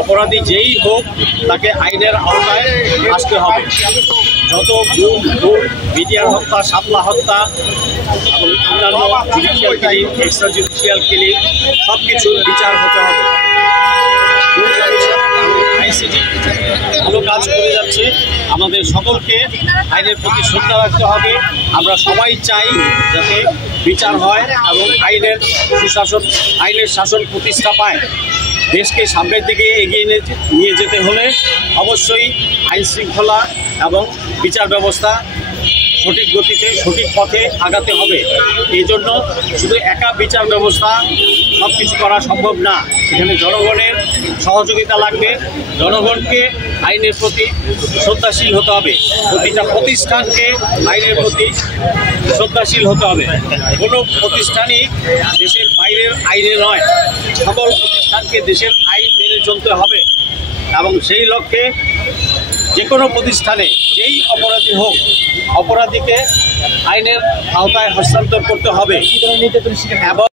অপরাধী যেই হোক তাকে আইনের আওতায় আসতে হবে। যত গুম খুন, মিডিয়ার হত্যা, শাপলা হত্যা এবং অন্যান্য judicial killing, extra judicial killing সব কিছুর বিচার হতে হবে। আইসিটি ভালো কাজ করে যাচ্ছে। আমাদের সকলকে আইনের প্রতি শ্রদ্ধা রাখতে হবে। আমরা সবাই চাই যাতে বিচার হয় এবং আইনের শাসন প্রতিষ্ঠা পায়। দেশকে সামনের দিকে এগিয়ে নিয়ে যেতে হলে অবশ্যই আইন শৃঙ্খলা এবং বিচার ব্যবস্থা সঠিক গতিতে সঠিক পথে আগাতে হবে। এই জন্য শুধু একা বিচার ব্যবস্থা সব কিছু করা সম্ভব না, সেখানে জনগণের সহযোগিতা লাগবে। জনগণকে আইনের প্রতি শ্রদ্ধাশীল হতে হবে। প্রতিটা প্রতিষ্ঠানকে আইনের প্রতি শ্রদ্ধাশীল হতে হবে। কোনো প্রতিষ্ঠানই দেশের বাইরের আইনে নয়, সকল প্রতিষ্ঠানকে দেশের আইন মেনে চলতে হবে এবং সেই লক্ষ্যে যে কোনো প্রতিষ্ঠানে যেই অপরাধী হোক, অপরাধীকে আইনের আওতায় হস্তান্তর করতে হবে এবং